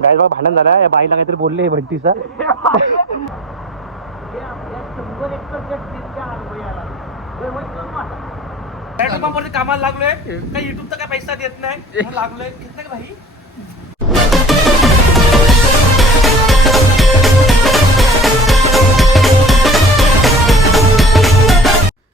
काय बघा भांडण झालं या बाईला काहीतरी बोलले बंटीचा. पेट्रोल पंपवरती कामाला लागलोय काही युट्यूबचा काय पैसा देत नाही म्हणून लागलोय घेतलं का भाई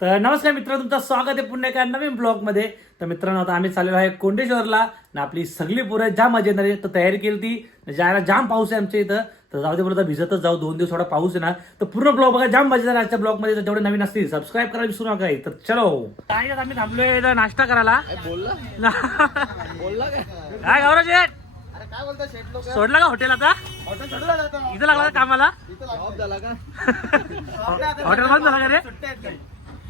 तर नमस्कार मित्र तुमचं स्वागत आहे पुन्हा एका नवीन ब्लॉगमध्ये. तर मित्रांनो आता आम्ही चाललेलो आहे कोंडेश्वरला आणि आपली सगळी पोरं जाम मजा येणार आहे तर तयारी केली ती जायला जाम पाऊस आहे आमच्या इथं. तर जाऊ दे बोलता भिजतच जाऊ. दोन दिवस थोडा पाऊस आहे ना तर पूर्ण ब्लॉग बघा जाम मजा येणार आजच्या ब्लॉगमध्ये तर जेवढे नवीन असतील सबस्क्राईब करायला विसरू नका तर चलो. काय आम्ही थांबलोय नाश्ता करायला. काय? गौरव शेठ. काय बोलता शेट लोक? सोडलं का हॉटेल आता. इथं लागला का कामाला? इथं जॉब झाला का? हॉटेल बंद झाला का रे? सुट्ट्या आहेत काही.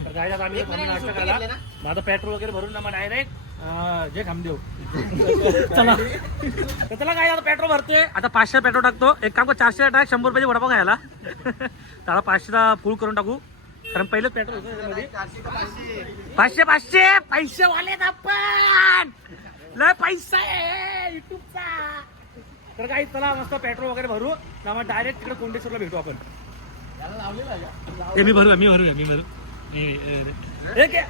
तर काय झालं आम्ही थांबून नाश्ता करायला. माझं पेट्रोल वगैरे भरून ना मग डायरेक्ट जे खामदेव चला. तर त्याला काय आता पेट्रोल भरतोय? आता पाचशे पेट्रोल टाकतो. एक काम कर चारशे टाक शंभर रुपयाची वडापाव खायला त्याला पाचशेचा फुल करून टाकू. कारण पहिलं पेट्रोल होतं त्याच्यामध्ये. पाचशे पाचशे पैसे वालेत आपण लय पैसा आहे युट्यूबचा. तर काही चला मस्त पेट्रोल वगैरे भरू. ना मग डायरेक्ट तिकडे कोंडेश्वरला भेटू आपण? हे मी भरू मी भरू मी भरू.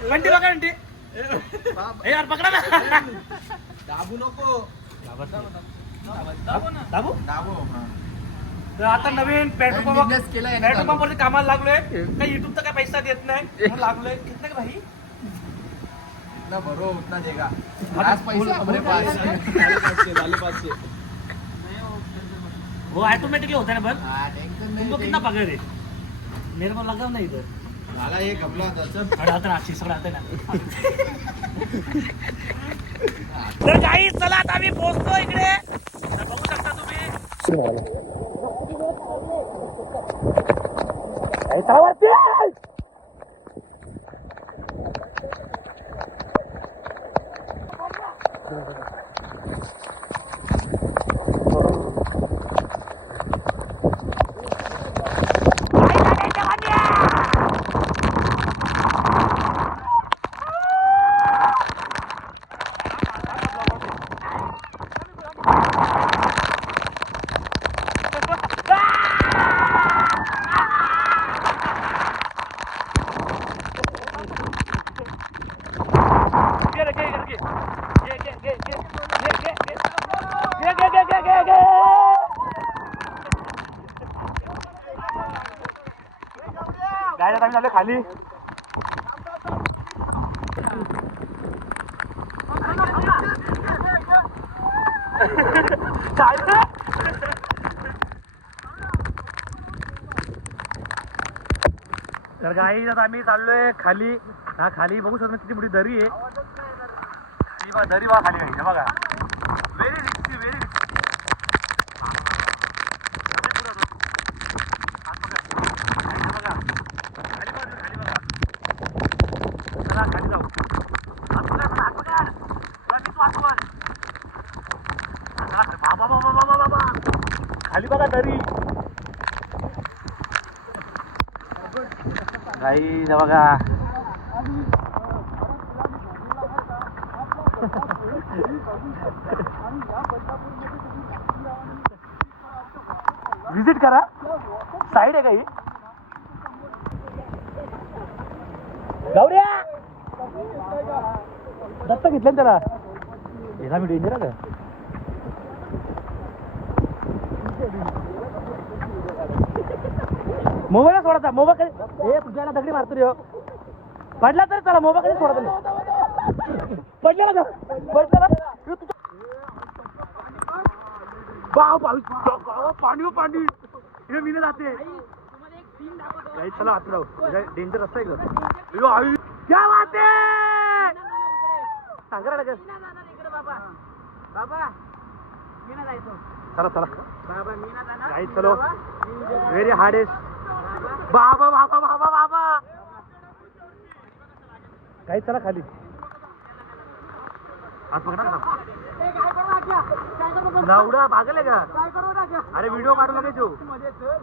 घंटी बघा हे यार पकडा ना. दाबू नको. दाबू दाबू? हा. तर आता नवीन पेट्रोल नवीन पंप पेट्रोल चालू. पंपवरती कामाला लागलोय. काही युट्यूबचा काय पैसा देत नाही. लागलोय. घेतलं का भाई? जितना भरो उतना देगा. आज पैसे हमारे फुल- पास वो ऑटोमेटिकली होता है ना हाँ, टेंशन तुमको कितना पकड़ है मेरे को लगा नहीं इधर. मला हे गमला होता चल. तर काही आता आम्ही पोहोचतो इकडे. तर बघू शकता तुम्ही. खाली काय तर गाई आम्ही चाललोय खाली. हा खाली. बघू शकतो किती मोठी दरी आहे. खाली दरी वा खाली. बघा व्हेरी रिस्की व्हेरी खाली जाऊ हात पकड, हात पकड. तुला मी तू हात पकड. चला, बाबा. खाली बघा दरी गाई बघा. विजिट करा. साईड आहे काही. गौऱ्या! दत्त घेतलं ना त्याला. याला मी डेंजर आहे का? मोबाईल सोडायचा मोबाईल कधी ए तुझ्याला दगडी मारतो रे हो. पडला तरी चला मोबाईल कधी सोडत नाही. पडलेला का पडलेला. ए, तुझा- बाव, बाव, बाव, बाव, पाणी हो, पाणी. हे मी जाते. चला आत राहू. डेंजर असतं. क्या बात आहे? सांगा ना चला चलो. व्हेरी हार्डेस्ट बाबा बाबा बाबा बाबा. काही चला खाली. ना. भागले का? अरे व्हिडिओ काढू नका तू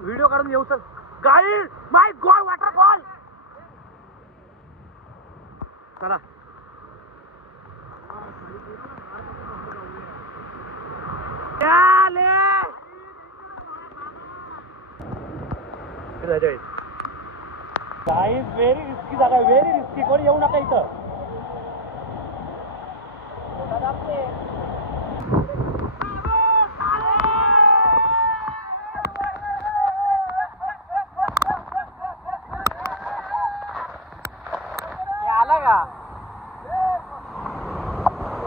व्हिडिओ काढून येऊ चल. गाई माय गॉड वॉटरफॉल चला. काही व्हेरी रिस्की जागा व्हेरी रिस्की कोणी येऊ नका इथं आला का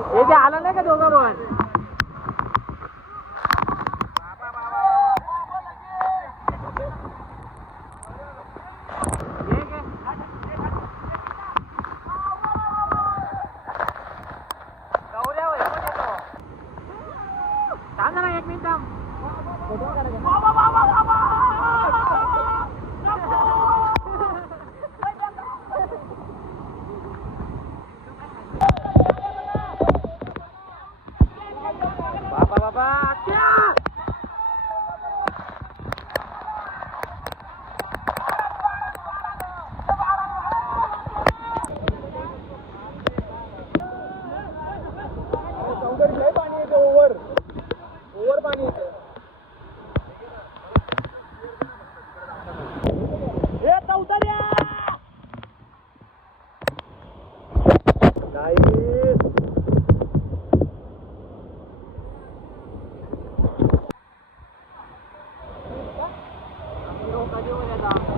हे ते आलं नाही का दोघं पण एक मिनिट बाबा बाबा क्या ओव्हर ओव्हर पाणी येतं ए चौथऱ्या नाईस ये आई बाबा बाबा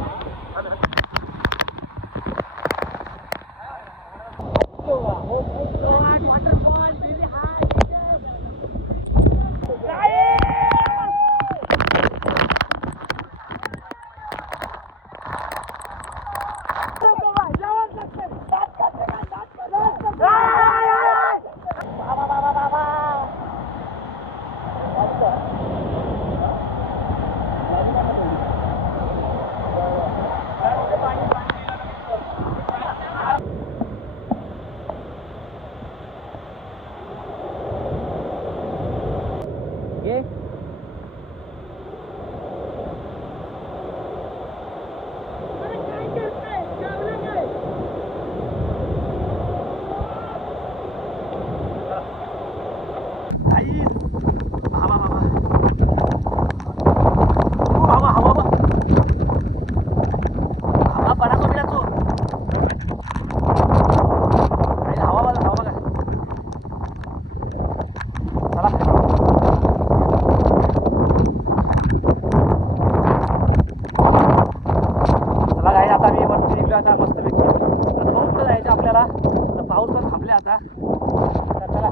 ओ बाबा हवा बा हवा पडा तो बिडा तो आई, हवा बघा हवा बघा चला चला काय आता मी आता मस्तपैकी. आता जायचं आपल्याला. तर पाऊस पण थांबले आता. चला.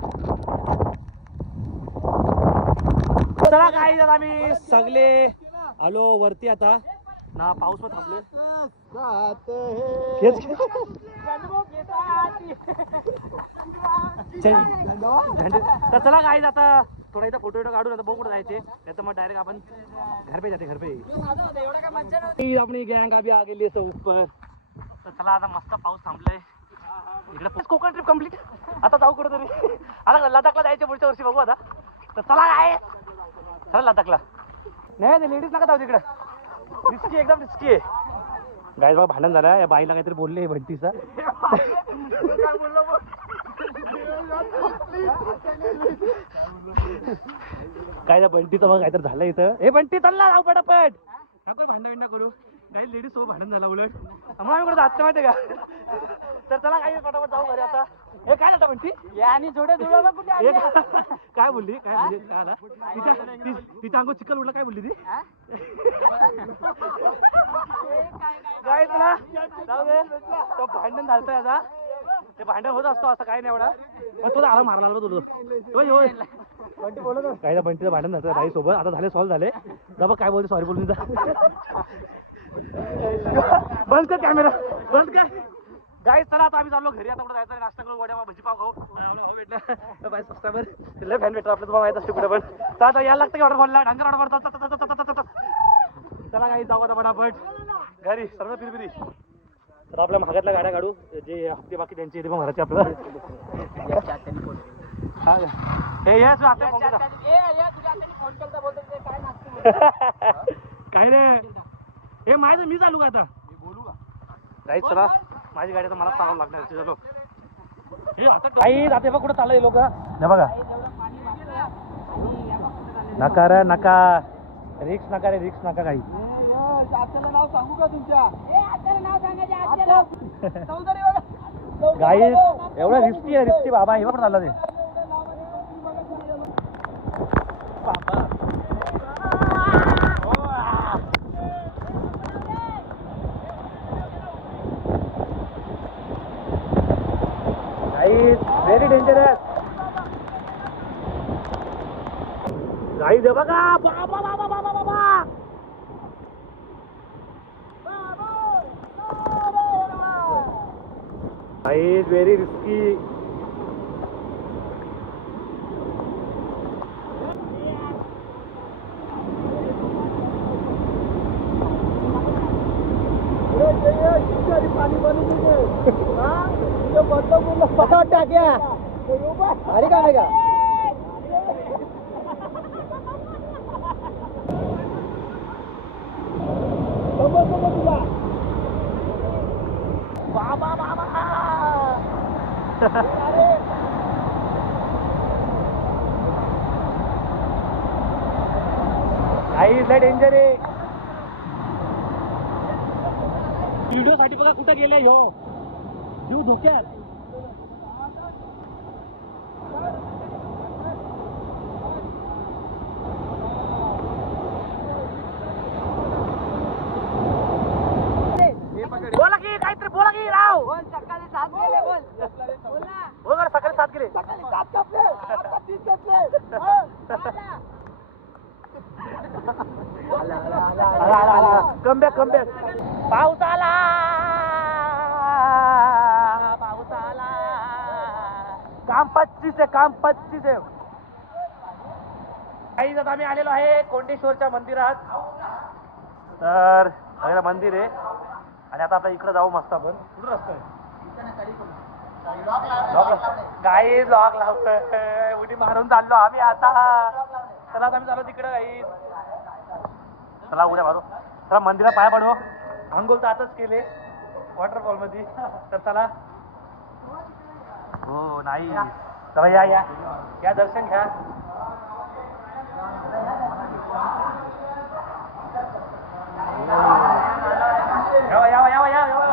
चला काय आता आम्ही सगळे आलो वरती आता. ना पाऊस पण थांबले तर चला काय आता थोडा इथं फोटो काढून आता बघू कुठं जायचे. तर मग डायरेक्ट आपण घर पे जाते घर पे. अपनी गैंग अभी आ गेली आहे ऊपर तर चला आता मस्त पाऊस थांबलाय. इकडे कोकण ट्रिप कंप्लीट आता जाऊ कुठं तरी आता लडाखला जायचं पुढच्या वर्षी बघू आता. तर चला काय चला तकला नाही नाही लेडीज नका जाऊ तिकडं. रिस्की एकदम रिस्की आहे. गाय बाबा भांडण झालं. या बाईला काहीतरी बोलले भंटीचा काय त्या बंटीचं मग काहीतरी झालं इथं. हे बंटी चालला राव पटापट. नको भांडण करू. काही लेडीज सोबत भांडण झालं उलट. आम्हाला कुठं जात माहितीये का? तर चला काही पटापट जाऊ घरी आता. हे काय झालं बंटी आणि थोडे थोडं कुठे हे काय काय बोलली? काय बोलली? काय आला? तिच्या ति- तिच्या अंगो चिकल उडलं काय बोलली ती? काय तुला जाऊ दे. तो भांडण झालं आता ते भांडण होत असतो असं काय नाही एवढा. पण तुला आला मारला होय होय. बंटी बोलत काय बंटीचं भांडण झालं बाई सोबत. आता झाले सॉल्व झाले. जा बघ काय बोलते सॉरी बोलून जा. बंद कर कॅमेरा बंद कर. गाई चला आता आम्ही चाललो घरी. आता कुठं जायचं नाश्ता करू वड्या भजी पाव खाऊ. आपला भाऊ भेटला बाय फॅन भेटला आपलं तुम्हाला माहीत असते कुठे पण. तर आता यायला लागतं की ऑर्डर बोलला ढंगर ऑर्डर बोलतात चला काही जाऊ आता पटापट घरी सर्व फिरफिरी तर आपल्या महागातल्या गाड्या काढू. जे हप्ते बाकी त्यांचे ते पण भरायचे आपल्याला. हा? हे येस आता. काय रे? हे माझं मी चालू का आता? नाही चला. माझी गाडी तर मला चालवं लागणार चलो. हे आता काही बघ कुठं चाललंय लोक. नाही बघा. नका रे नका. रिक्स नका रे रिक्स नका काही. नाव सांगू का तुमच्या? गाई एवढं रिस्की आहे रिस्की बाबा. हे पण झालं ते. व्हेरी डेंजरस गाई दे बघा बाबा बाबा बाबा बाबा गाई व्हेरी रिस्की पाणी बनवून कसं वाटतं क्या भारी काम आहे का बाबा बाबा डेंजर आहे व्हिडिओ साठी बघा कुठं गेले ह्यो. जीव धोक्यात. बोला की काहीतरी बोला की राव. बोल बरं, सकाळी सात गेले. कमबॅक कमबॅक पाऊस आला पाऊस काम पच्चीस आहे काम पच्चीस आहे. काही आता आम्ही आलेलो आहे कोंडेश्वरच्या मंदिरात. तर सगळं मंदिर आहे. आणि आता आपल्या इकडे जाऊ मस्त आपण. कुठं रस्ता आहे? गाई लॉक लावतोय. उडी मारून चाललो आम्ही आता. चला आता आम्ही चाललो तिकडे गाई चला उड्या मारू. चला मंदिरात पाया पडू. अंघोळ तर आताच केले वॉटरफॉलमध्ये. तर चला. हो नाही चला या या या दर्शन घ्या यावा यावा यावा या यावा गाईस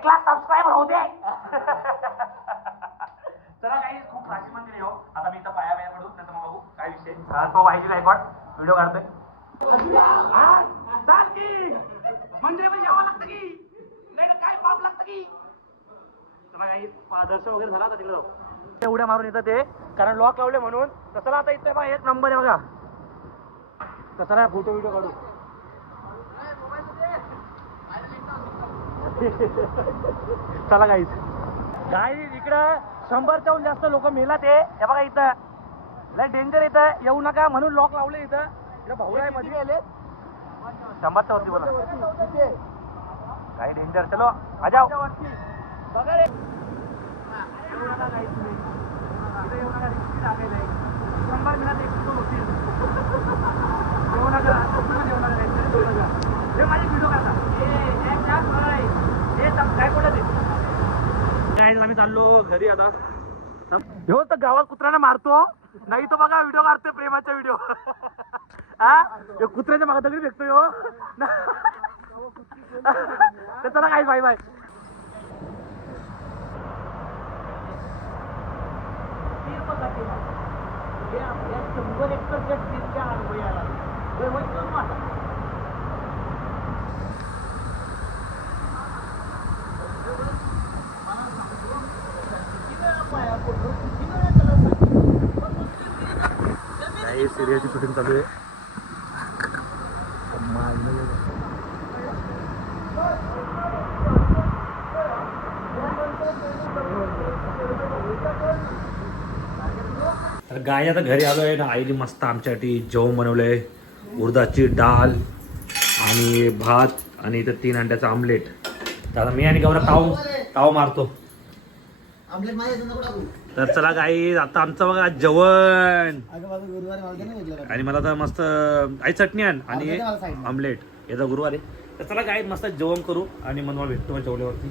एक लाख सबस्क्राईबर होऊ दे. चला काही खूप राशी मंदिर हो. आता मी इथं पाया पाया पडू नंतर मग बघू काय विषय. तो वाहिनी गायकवाड व्हिडिओ काढतोय. हा? चाल की. मंदिरामध्ये यावं लागतं की. नाही तर काय पाप लागतं की? चला काही दर्शन वगैरे झाला आता तिकडे ते उड्या मारून येतं ते कारण लॉक लावले म्हणून. तसं आता इथे बघा एक नंबर आहे बघा. तसं नाही फोटो व्हिडिओ काढू. चला गाईस गाई इकडं शंभरच्याहून जास्त लोक मेलात ते हे बघा इथं लय डेंजर इथं येऊ नका म्हणून लॉक लावले इथं इकडं भाऊ आहे मध्ये शंभरच्या वरती बोला काही डेंजर चलो आजाव बघा रे येऊ नका guys तुम्ही. इथं येऊ नका, risky जागा शंभर मिनिटात एक photo होतील. येऊ नका, तुम्ही येऊ नका, guys. नका. हे माझे व्हिडिओ करता हे सब काय कुठं ते आम्ही चाललो घरी आता. हो तर गावात कुत्र्याने मारतो. नाही तर बघा व्हिडिओ काढतोय प्रेमाचा व्हिडिओ. हा? कुत्र्याच्या मागे दगडी फेकतोय हो. तर चला काय बाय बाय शंभर एकरच्या ट्रीपच्या अनुभव पाया पडलो किती वेळा सिरियलची शूटिंग चालू आहे. तर गाय आता घरी आलो आहे ना आईने मस्त आमच्यासाठी जेवण बनवलंय. उडदाची डाळ आणि भात आणि इथं तीन अंड्याचं आमलेट. तर आता मी आणि गौरव ताव ताव मारतो. आमलेट तर चला गाई आता आमचं बघा जेवण. आणि मला तर मस्त आई चटणी आण. आणि. आमलेट याचा गुरुवार आहे तर चला गाई मस्त जेवण करू. आणि मला भेटतो जेवल्यावरती.